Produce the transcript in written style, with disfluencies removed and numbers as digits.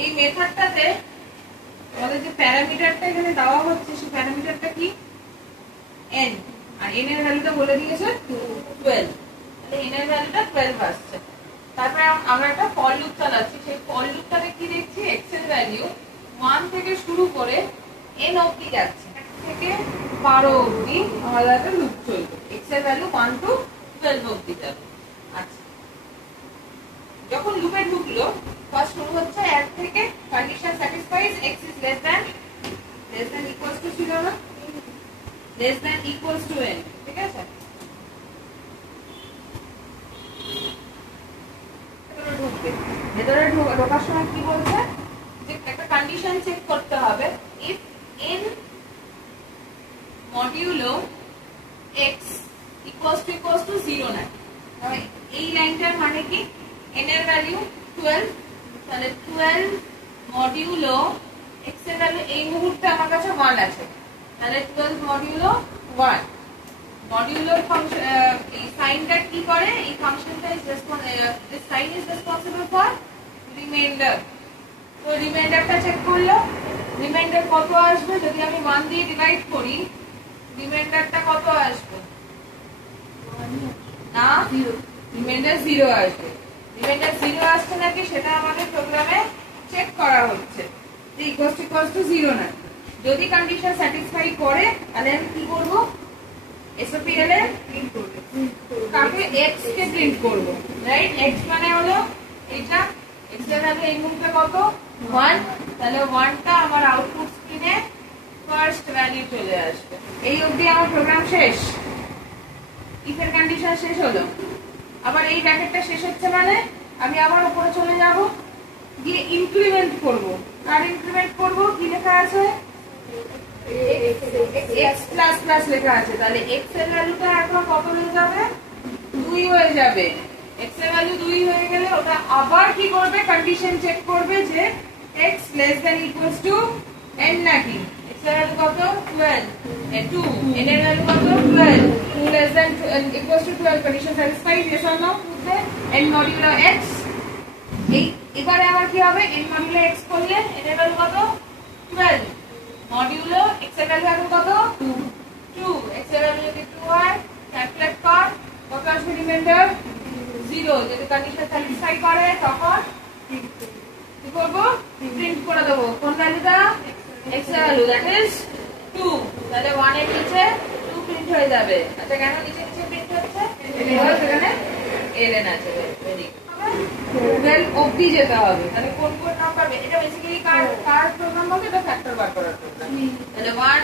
এই মেথডটাতে আমাদের যে প্যারামিটারটা এখানে দেওয়া হচ্ছে সেই প্যারামিটারটা কি n, আর n এর ভ্যালুটা বলে দিয়েছে 12, তাহলে n এর ভ্যালুটা 12 আসছে। তারপরে আমরা একটা ফর লুপ চালাচ্ছি, সেই ফর লুপটাতে কি দেখছি x এর ভ্যালু 1 থেকে শুরু করে n অবধি যাচ্ছে, 1 থেকে 12 অবধি আমাদের একটা লুপ চলবে, x এর ভ্যালু 1 to 12 অবধি যাবে। আচ্ছা, যখন লুপে ঢুকলো ফার্স্ট শুরু হচ্ছে 1 থেকে condition স্যাটিসফাইজ x is less than equals to ছিল না, less than equals to n, ঠিক আছে? ভেতরে ঢোকার সময় কি বলছে যে একটা কন্ডিশন চেক করতে হবে, if n modulo x equals to 0 না। এই লাইনটার মানে কি n এর ভ্যালু 12, তাহলে 12 মডিউলো x এর ভ্যালু এই মুহূর্তে আমার কাছে 1 আছে, তাহলে 12 মডিউলো 1। মডিউলোর ফাংশন এই সাইনটা কি করে, এই ফাংশনটা is this sign is responsible for reminder. তো রিমাইন্ডারটা চেক করলো, রিমাইন্ডার কত আসবে যদি আমি 1 দিয়ে ডিভাইড করি, রিমাইন্ডারটা কত আসবে না, রিমাইন্ডার 0 আসবে। রিমাইন্ডার 0 আসছে নাকি সেটা আমাদের প্রোগ্রামে চেক করা হচ্ছে যে ইকুয়ালস টু 0 না। যদি কন্ডিশন স্যাটিসফাই করে তাহলে আমি কি করব, এসওপিএল এ প্রিন্ট করব, কাকে x কে প্রিন্ট করব, রাইট? x মানে হলো এটা, x এর ভ্যালু এই মুহূর্তে কত 1, তাহলে 1 টা আমার আউটপুট স্ক্রিনে ফার্স্ট ভ্যালু চলে আসবে। এই অবধি আমার প্রোগ্রাম শেষ, ইফ এর কন্ডিশন শেষ হলো। আবার এই ব্র্যাকেটটা শেষ হচ্ছে মানে আমি আবার উপরে চলে যাব, গিয়ে ইনক্রিমেন্ট করব। আর ইনক্রিমেন্ট করব কি লেখা আছে, x প্লাস প্লাস লেখা আছে, তাহলে x এর ভ্যালুটা এখন কত হয়ে যাবে 2 হয়ে যাবে। x এর ভ্যালু 2 হয়ে গেলে ওটা আবার কি করবে, কন্ডিশন চেক করবে যে x less than equals to n নাকি। x এর ভ্যালু কত 12, 2, n এর ভ্যালু কত 12, 2 less than equals to 12, condition satisfied, yes or no, n modulo x। এই এবারে আমার কি হবে, n মডিউলো x করলে n এর ভ্যালু কত 12, মডিউলো x এর ভ্যালু এখন কত 2, x এর ভ্যালু যদি 2 হয় ক্যালকুলেট কর কত আসবে, রিমাইন্ডার 0। যদি কন্ডিশন স্যাটিসফাই করে তখন কি করব, প্রিন্ট করে দেব কোন ভ্যালুটা, x এর ভ্যালু, দ্যাট ইজ 2, তাহলে 1 এর নিচে 2 প্রিন্ট হয়ে যাবে। আচ্ছা, কেন নিচে নিচে প্রিন্ট হচ্ছে, এখানে ln আছে, ভেরি 12 অবধি যেতে হবে। তাহলে কোন কোন নাম্বার, এটা বেসিক্যালি কার প্রোগ্রাম হবে, এটা ফ্যাক্টর বার করার প্রোগ্রাম। তাহলে 1